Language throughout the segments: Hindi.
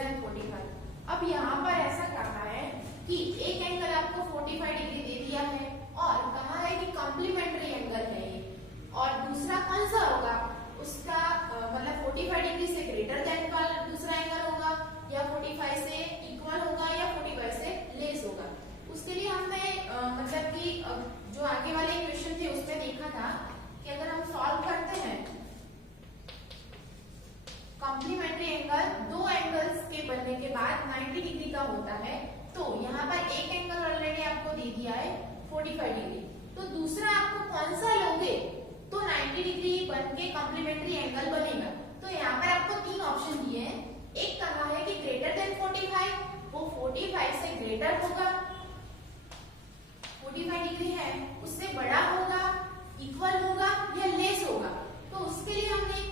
देन 45। अब यहाँ पर ऐसा कहा है कि एक एंगल आपको 45 डिग्री दे दिया है और कहा है कि कॉम्प्लीमेंट्री एंगल है ये, और दूसरा कौन सा होगा उसका मतलब 45 डिग्री से ग्रेटर देन का दूसरा एंगल होगा, या 45 से इक्वल होगा, या 45 से लेस होगा। उसके लिए हमने मतलब कि जो आगे वाले इक्वेशन थे उसमें देखा था कि अगर हम सॉल्व करते हैं कॉम्प्लीमेंट्री एंगल दो एंगल्स के बनने के बाद 90 डिग्री का होता है, तो यहाँ पर एक एंगल ऑलरेडी आपको दे दिया है 45 डिग्री, तो दूसरा आपको कौन सा लोगे तो 90 डिग्री बन के कॉम्प्लीमेंट्री एंगल बनेगा। तो यहाँ पर आपको तीन ऑप्शन दिए हैं, एक कहा है कि ग्रेटर देन 45, वो 45 से ग्रेटर होगा, 45 डिग्री है उससे बड़ा होगा, इक्वल होगा या लेस होगा। तो उसके लिए हमने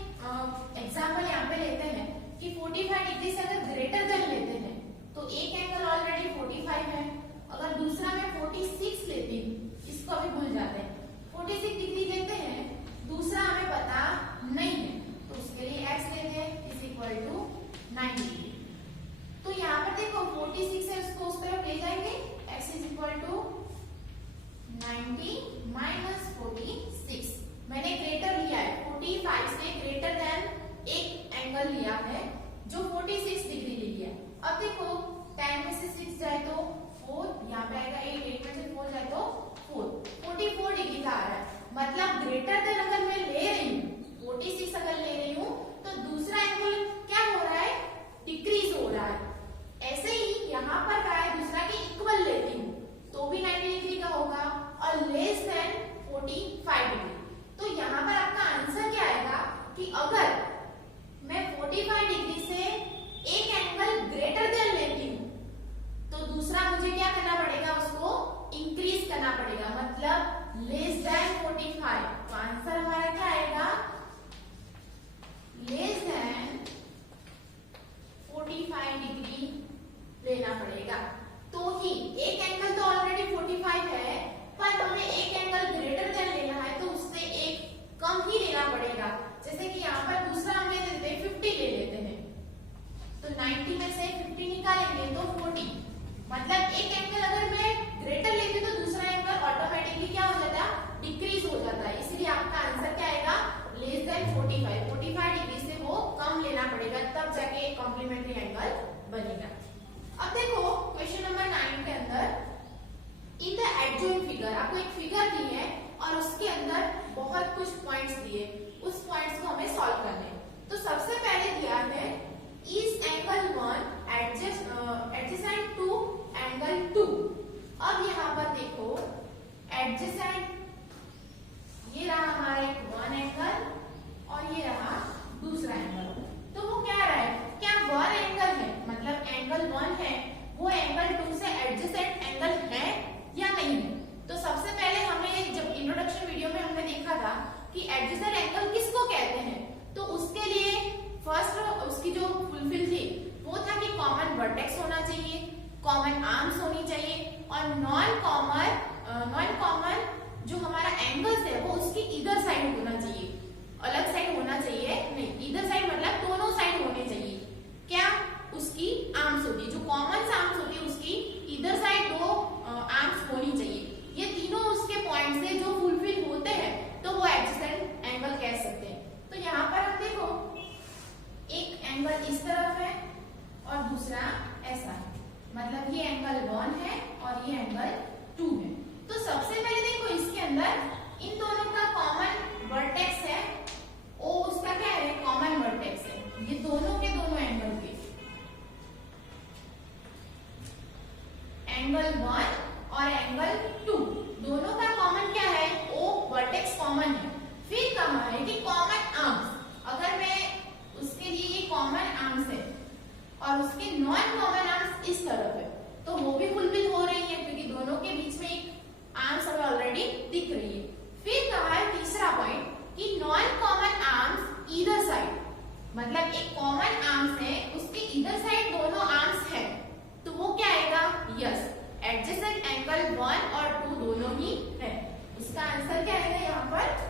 एग्जाम्पल यहाँ पे लेते हैं कि 45 डिग्री से अगर ग्रेटर देन लेते हैं तो एक एंगल ऑलरेडी 45 है, अगर दूसरा मैं 46 लेती हूँ, इसको अभी भूल जाते हैं, 46 डिग्री लेते हैं, दूसरा हमें पता नहीं है, तो उसके लिए x लेते हैं इज इक्वल टू 90 डिग्री। तो यहाँ पर देखो 46 है उसको उस तरफ ले जाएंगे, x is equal to 90 minus 46, मैंने ग्रेटर लिया है 45 से ग्रेटर देन एक एंगल लिया है जो 46 डिग्री ले लिया। अब देखो 10 में से 6 जाए तो 4, यहाँ पे आएगा 8 में से 4 जाए तो 4, 44 डिग्री का आ रहा है, मतलब ग्रेटर देन अगर मैं ले रही हूँ 46 अगर ले रही हूँ तो दूसरा एंगल क्या हो रहा है डिक्रीज हो रहा है। ऐसे ही यहाँ पर क्या है दूसरा की इक्वल लेती हूँ तो भी 90 डिग्री का होगा और लेस देन 45 डिग्री। तो यहाँ पर आपका आंसर क्या आएगा कि अगर मैं 45 डिग्री से एक एंगल ग्रेटर देन लेती हूँ तो दूसरा मुझे क्या करना पड़ेगा उसको इंक्रीज करना पड़ेगा, मतलब लेस देन 45। तो आंसर हमारा क्या आएगा लेस देन 45 डिग्री लेना पड़ेगा। तो ही एक एंगल तो ऑलरेडी 45 है पर हमें एक एंगल ग्रेटर देन लेना है तो उससे एक कम ही लेना पड़ेगा। जैसे कि यहाँ पर दूसरा हम ले लेते हैं 50 ले लेते हैं, तो 90 में से 50 निकालेंगे तो 40, मतलब एक एंगल अगर मैं ग्रेटर लेती तो दूसरा एंगल ऑटोमेटिकली क्या हो जाता है डिक्रीज हो जाता है। इसलिए आपका आंसर क्या आएगा लेस देन 45 डिग्री से वो कम लेना पड़ेगा तब जाके एक कॉम्प्लीमेंट्री एंगल बनेगा। अब देखो क्वेश्चन नंबर 9 के अंदर इन द एडजॉइंट फिगर आपको एक फिगर दी है और उसके अंदर बहुत कुछ पॉइंट्स दिए, उस पॉइंट्स को हमें सॉल्व करने हैं। तो सबसे पहले दिया है is angle 1 adjacent to angle 2। अब यहाँ पर देखो एडजेसेंट ये रहा हमारा एक 1 एंगल और ये रहा दूसरा एंगल, तो वो क्या रहा है क्या 1 एंगल है मतलब एंगल 1 है वो एंगल 2 से एडजेसेंट एंगल है या नहीं है। तो सबसे पहले हमें जब इंट्रोडक्शन वीडियो में हमने देखा था कि एडजेसेंट एंगल किसको कहते हैं, तो उसके लिए फर्स्ट उसकी जो फुलफिल थी वो था कि कॉमन वर्टेक्स होना चाहिए, कॉमन आर्म्स होनी चाहिए और नॉन कॉमन जो हमारा एंगल्स है वो उसकी इधर साइड होना चाहिए, अलग साइड होना चाहिए नहीं, इधर साइड मतलब दोनों साइड होने चाहिए। क्या उसकी आर्म्स होती है जो कॉमन आर्म्स होती है उसकी इधर साइड दो आर्म्स होनी चाहिए। ये तीनों उसके पॉइंट से जो फुलफिल होते हैं तो वो एडजेसेंट एंगल कह सकते हैं। तो यहाँ पर हम देखो एक एंगल इस तरफ है और दूसरा ऐसा है, मतलब ये एंगल 1 है और ये एंगल 2 है। तो सबसे पहले देखो इसके अंदर इन दोनों का कॉमन वर्टेक्स है, ओ उसका क्या है कॉमन वर्टेक्स है, ये दोनों के दोनों एंगल के एंगल 1 और एंगल 2 दोनों का कॉमन क्या है ओ वर्टेक्स कॉमन है। फिर कहा है कि कॉमन आर्म्स, अगर मैं उसके लिए ये कॉमन आर्म्स है और उसके नॉन कॉमन आर्म्स इस तरफ है तो वो भी फुलफिल हो रही है क्योंकि दोनों के बीच में एक आर्म्स हमें ऑलरेडी दिख रही है। फिर कहा है तीसरा पॉइंट कि non common arms either side, मतलब एक कॉमन आर्म्स है उसके ईदर साइड दोनों आर्म्स है तो वो क्या आएगा यस एडजेसेंट एंगल 1 और 2 दोनों ही है। उसका आंसर क्या आएगा यहाँ पर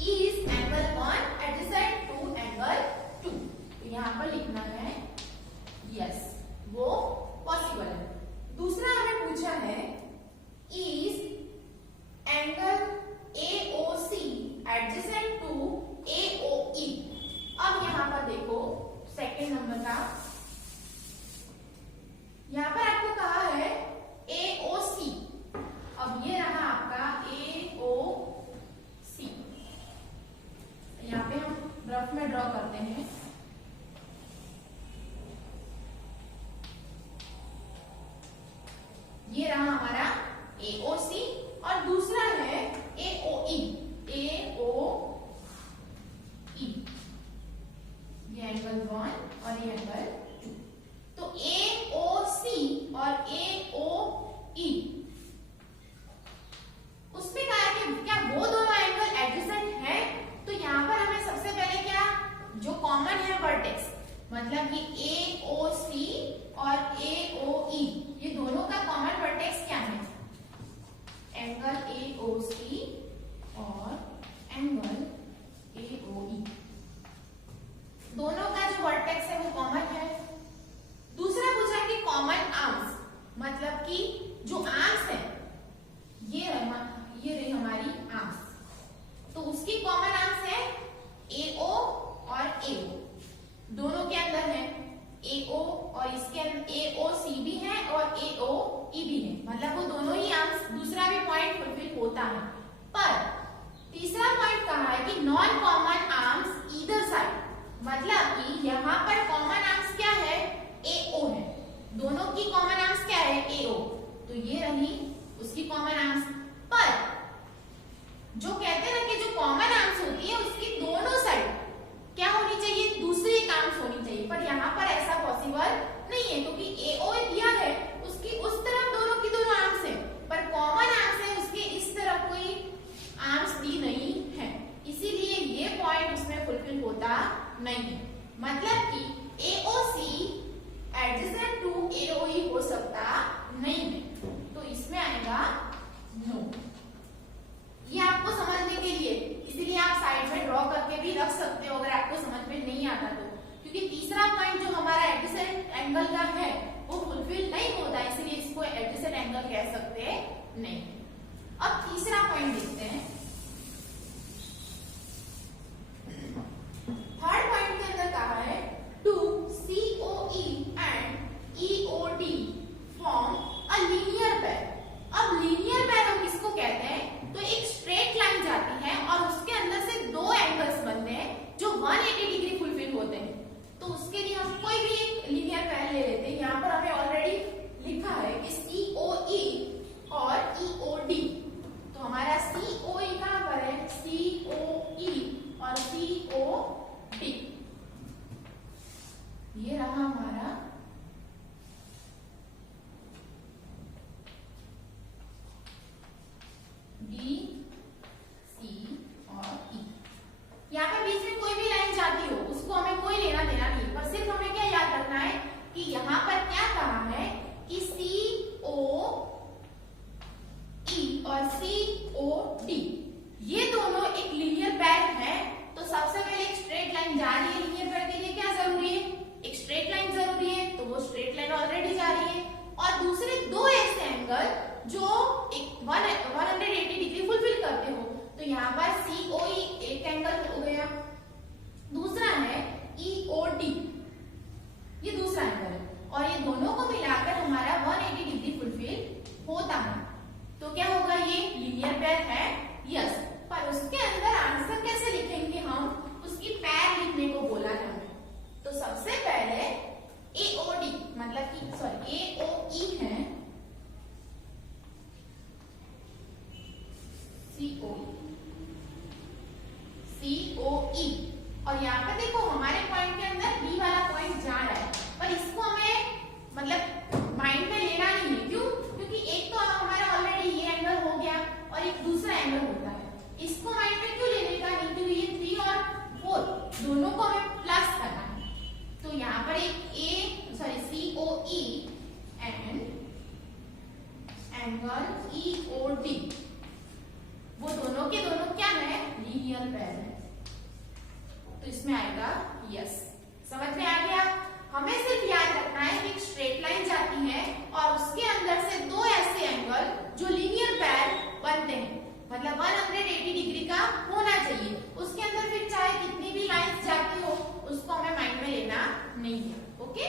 is angle 1 adjacent to angle 2। तो यहाँ पर लिखना है यस, वो पॉसिबल है। दूसरा हमें पूछा है is angle AOC adjacent to AOE। अब यहाँ पर देखो सेकेंड नंबर का, यहाँ पर आपको कहा है AOC। अब ये रहा आपका AOC, यहाँ पे हम रफ में ड्रॉ करते हैं। ये रहा हमारा AOC और दूसरा है AOE। ये एंगल 1 और ये एंगल 2। तो AOC और AOE उसमें कहा है कि क्या वो दोनों एंगल एडजेसेंट है। तो यहाँ पर हमें सबसे पहले क्या जो कॉमन है वर्टेक्स, मतलब कि AOC और AOE ये दोनों का कॉमन वर्टेक्स क्या है, एंगल AOC और एंगल AOE, दोनों का जो वर्टेक्स है वो कॉमन है। दूसरा पूछा कि कॉमन आर्म्स, मतलब कि जो आर्म्स है ये रही हमारी आर्म्स, तो उसकी कॉमन आर्म्स है AO और AO, दोनों के अंदर है AO और इसके अंदर AOC भी है और AOE भी है, मतलब वो दोनों ही आर्म्स, दूसरा भी पॉइंट फुलफिल होता है। पर तीसरा पॉइंट कहा है कि non common arms either side, मतलब कि यहाँ पर कॉमन आर्म्स क्या है AO है, दोनों की कॉमन आर्म्स क्या है AO, तो ये रही उसकी कॉमन आर्म्स। पर जो कहते हैं ना कि जो कॉमन आर्म्स होती है उसकी दोनों साइड क्या होनी चाहिए, दूसरी एक आर्म्स होनी चाहिए, पर यहाँ पर ऐसा पॉसिबल नहीं है क्योंकि AO दिया है उसकी उस तरफ दोनों की दोनों आर्म्स है, पर कॉमन आर्म्स है उसके इस तरफ कोई आर्म्स दी नहीं है, इसीलिए ये पॉइंट उसमें फुलफिल होता नहीं है। मतलब कि AOC एडजेसेंट टू AOE हो सकता नहीं है, तो इसमें आएगा नो। ये आपको समझने के लिए, इसीलिए आप साइड में ड्रॉ करके भी रख सकते हो अगर आपको समझ में नहीं आता तो, क्योंकि तीसरा पॉइंट जो हमारा एडजेसेंट एंगल का है वो फुलफिल नहीं होता, इसलिए इसको एडजेसेंट एंगल कह सकते नहीं। अब तीसरा पॉइंट देखते हैं। थर्ड पॉइंट के अंदर कहा है to COE and EOD form a linear pair. अब लीनियर पेयर हम किसको कहते हैं, तो एक स्ट्रेट लाइन जाती है और उसके अंदर से दो एंगल्स बनते हैं जो 180 डिग्री फुलफिल होते हैं, तो उसके लिए हम कोई भी एक लीनियर पेयर ले लेते हैं। यहाँ पर हमें ऑलरेडी लिखा है कि COE और EOD, तो हमारा COE कहाँ पर है, COE और COD, ये रहा हमारा D, C और E। यहाँ पे बीच में कोई भी लाइन जाती हो उसको हमें कोई लेना देना नहीं, पर सिर्फ हमें क्या याद रखना है कि यहाँ पर क्या कहा है कि COE और COD ये दोनों एक लीनियर पेयर है। तो सबसे पहले एक स्ट्रेट लाइन जा रही है, लीनियर पेयर के लिए क्या जरूरी है, एक स्ट्रेट लाइन जरूरी है, तो वो स्ट्रेट लाइन ऑलरेडी जा रही है। और दूसरे दो ऐसे एंगल जो एक 180 डिग्री फुलफिल करते हो, तो यहाँ पर COE एक एंगल हो गया, दूसरा है EOD ये दूसरा एंगल है, और ये दोनों को मिलाकर हमारा 180 डिग्री फुलफिल होता है। तो क्या होगा, ये लीनियर पेयर है, यस। पर उसके अंदर आंसर कैसे लिखेंगे हम, उसकी पेयर लिखने को बोला है हमें। तो सबसे पहले AOD मतलब कि सॉरी AOE है, COE, और यहाँ पे देखो हमारे पॉइंट के अंदर B वाला पॉइंट जा रहा है, पर इसको हमें मतलब माइंड में लेना नहीं है। क्यों, क्योंकि एक तो हमारा ऑलरेडी ये एंगल हो गया और एक दूसरा एंगल होता है, इसको माइंड में क्यों लेने का नहीं, क्योंकि ये 3 और 4 दोनों को हमें प्लस करना है। तो यहाँ पर एक COE एंड एंगल EOD वो दोनों के दोनों क्या है, लीनियर पेयर है, तो इसमें आएगा यस। समझ में आ गया। हमें सिर्फ याद रखना है ओके।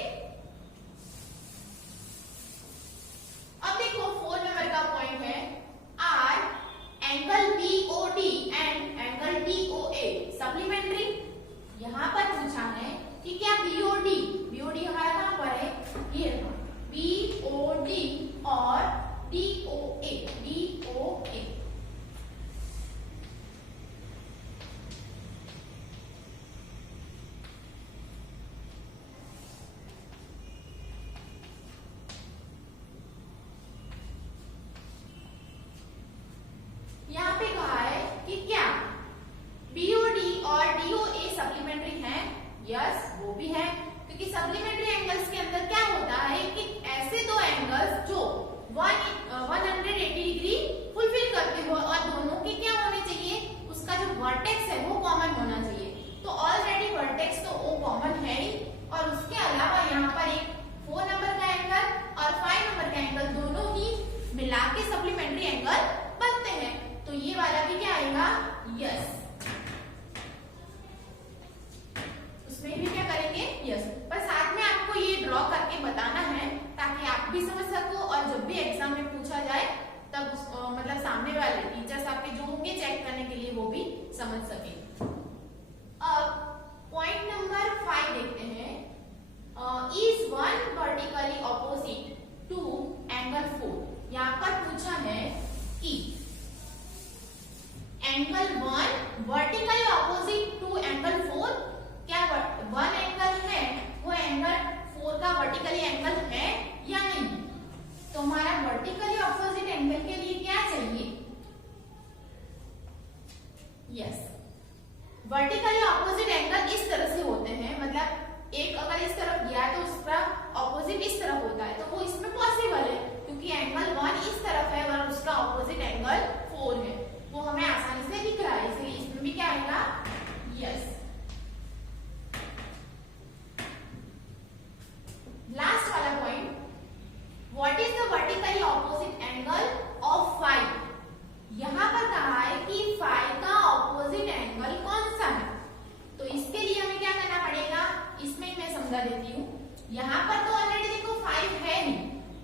अब देखो 4 नंबर का पॉइंट है, R angle BOD and angle DOA supplementary. यहां पर पूछा है कि क्या बीओडी, बीओडी हमारा कहां पर है, ये बीओडी और डीओए, डीओए यहाँ पे कहा है कि क्या बीओडी और डीओए सप्लीमेंट्री हैं? यस, वो भी है, क्योंकि सप्लीमेंट्री एंगल्स के अंदर क्या होता है कि ऐसे दो एंगल्स जो 180 डिग्री फुलफिल करते हो और दोनों के क्या होने चाहिए, उसका जो वर्टेक्स है वो कॉमन होना चाहिए। तो ऑलरेडी वर्टेक्स तो वो कॉमन है ही, और उसके अलावा यहाँ पर एक 4 नंबर का एंगल और 5 नंबर का एंगल दोनों ही मिला के सप्लीमेंट्री एंगल बनते हैं। तो ये वाला भी क्या आएगा, यस, उसमें भी क्या करेंगे, यस। पर साथ में आपको ये ड्रॉ करके बताना है ताकि आप भी समझ सको और जब भी एग्जाम में पूछा जाए तब मतलब सामने वाले टीचर्स आपके जो होंगे चेक करने के लिए वो भी समझ सके। अब पॉइंट नंबर 5 देखते हैं, is one vertically opposite to angle 4। यहाँ पर पूछा है कि angle 1 vertically opposite to angle 4, क्या 1 एंगल है वो एंगल 4 का वर्टिकली एंगल है या नहीं। तो हमारा वर्टिकली ऑपोजिट एंगल के लिए क्या चाहिए, यस, वर्टिकली ऑपोजिट एंगल इस तरह से होते हैं, मतलब एक अगर इस तरफ गया तो उसका ऑपोजिट इस तरफ होता है, तो वो इसमें पॉसिबल है क्योंकि एंगल 1 इस तरफ है और उसका ऑपोजिट एंगल 4 है, वो हमें आसानी से दिख रहा है, इसलिए इसमें भी क्या आएगा, यस। लास्ट वाला point, what is the vertically opposite angle of 5। यहां पर कहा है कि 5 का ऑपोजिट एंगल कौन सा है। तो इसके लिए हमें क्या करना पड़ेगा, इसमें मैं समझा देती हूँ। यहाँ पर तो ऑलरेडी देखो 5 है ही,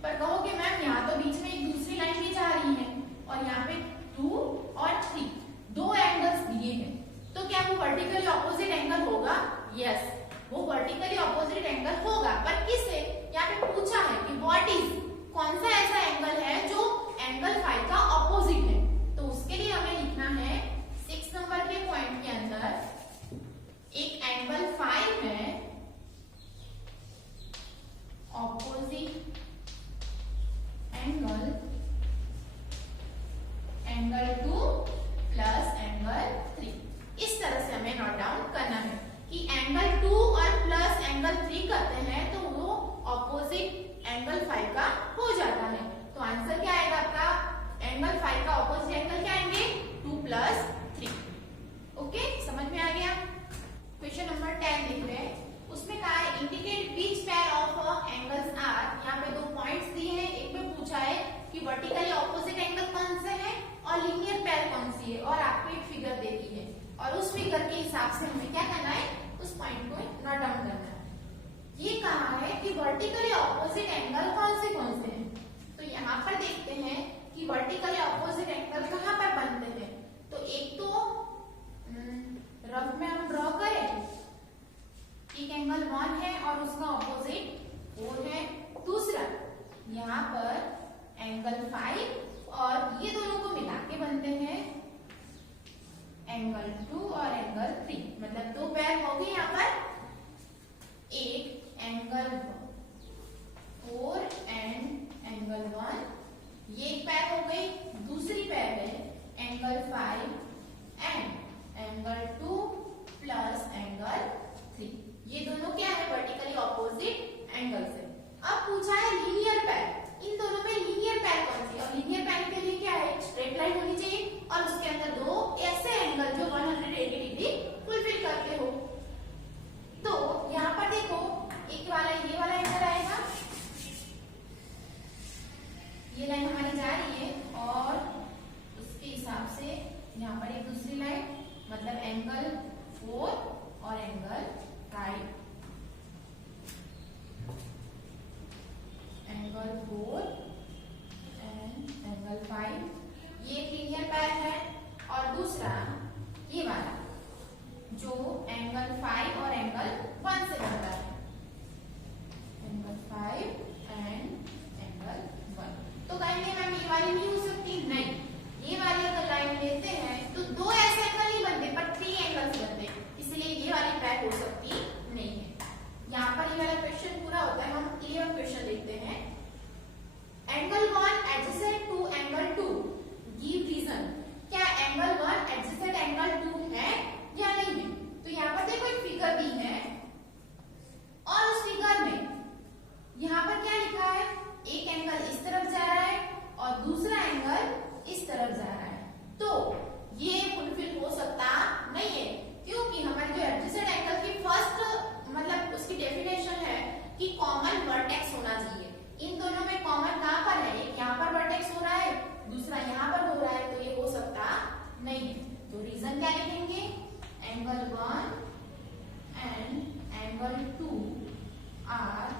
पर कहोगे मैम यहाँ तो बीच में एक दूसरी लाइन भी जा रही है और यहाँ पे 2 और 3 दो एंगल्स दिए हैं, तो क्या वो वर्टिकली ऑपोजिट एंगल होगा, यस, वो वर्टिकली ऑपोजिट एंगल होगा। पर किससे, यहाँ पे पूछा है कि व्हाट इज, कौन सा ऐसा एंगल है जो एंगल 5 का ऑपोजिट है। तो उसके लिए हमें लिखना है 6 नंबर के पॉइंट के अंदर एक एंगल 5 है opposite angle, angle 2 plus angle 3। इस तरह से हमें नोट डाउन करना है कि एंगल 2 और प्लस एंगल 3 करते हैं तो वो ऑपोजिट एंगल 5 का हो जाता है। तो आंसर क्या आएगा आपका, एंगल 5 का ऑपोजिट एंगल क्या आएंगे, 2 प्लस 3। ओके, समझ में आ गया। क्वेश्चन नंबर 10 लिख रहे हैं, उसमें कहा है indicate which pair of angles are. यहाँ पे 2 पॉइंट्स दिए हैं, एक में पूछा है कि वर्टिकली ऑपोजिट एंगल कौन से है और लीनियर पेयर कौन सी है, और आपको एक फिगर दे दी है और उस फिगर के हिसाब से हमें क्या करना है, उस पॉइंट को नोट डाउन करना है। ये कहा है कि वर्टिकली ऑपोजिट एंगल कौन से हैं। तो यहाँ पर देखते हैं कि वर्टिकली ऑपोजिट एंगल कहाँ पर बनते हैं। तो एक तो रफ में हम ड्रॉ करें, एक एंगल 1 है और उसका ऑपोजिट 4 है, दूसरा यहाँ पर एंगल 5 और ये दोनों को मिला के बनते हैं एंगल 2 और एंगल 3, मतलब 2 पेयर हो गए यहाँ पर, एक एंगल 4 एंड एंगल 1, ये एक पेयर हो गई। दूसरी पेयर है angle 5 and angle 2 plus angle 3, ये दोनों क्या है, वर्टिकली ऑपोजिट एंगल्स है। अब पूछा है लीनियर पेयर, इन दोनों में लीनियर पेयर कौन सी है, और लीनियर पेयर के लिए क्या है, स्ट्रेट लाइन होनी चाहिए और उसके अंदर 2 ऐसे एंगल जो 180 डिग्री फुलफिल करते हो। तो यहाँ पर देखो, एक वाला ये वाला एंगल आएगा, ये लाइन हमारी जा रही है और उसके हिसाब से यहाँ पर एक दूसरी लाइन, मतलब एंगल 4 और एंगल 5, एंगल 4 एंड एंगल 5, ये लीनियर पैर है। और दूसरा ये वाला जो एंगल 5 और एंगल 1 से बनता है, एंगल 5 एंड एंगल 1। तो कहेंगे मैम ये वाली नहीं हो सकती, नहीं, ये वाली अगर लाइन लेते हैं तो दो ऐसे एंगल नहीं बनते पर 3 एंगल्स बनते, इसलिए ये वाली पैर हो सकती नहीं है। यहाँ पर ये वाला क्वेश्चन पूरा होता है। हम 11 क्वेश्चन देखते हैं। Angle 1 adjacent to angle 2, give reason. क्या एंगल 1 एडजेसेंट एंगल 2 है या नहीं है? तो यहाँ पर देखो एक फिगर दी है और उस फिगर में यहाँ पर क्या लिखा है, एक एंगल इस तरफ जा रहा है और दूसरा एंगल इस तरफ जा रहा है। तो ये फुलफिल हो सकता नहीं है, क्योंकि हमारे जो एडजेसेंट एंगल की फर्स्ट मतलब उसकी डेफिनेशन है कि कॉमन वर्टेक्स होना चाहिए। इन दोनों में कॉमन कहाँ पर है? एक यहाँ पर वर्टेक्स हो रहा है, दूसरा यहाँ पर हो रहा है, तो ये हो सकता नहीं है। तो रीजन क्या लिखेंगे? Angle 1 and angle 2 are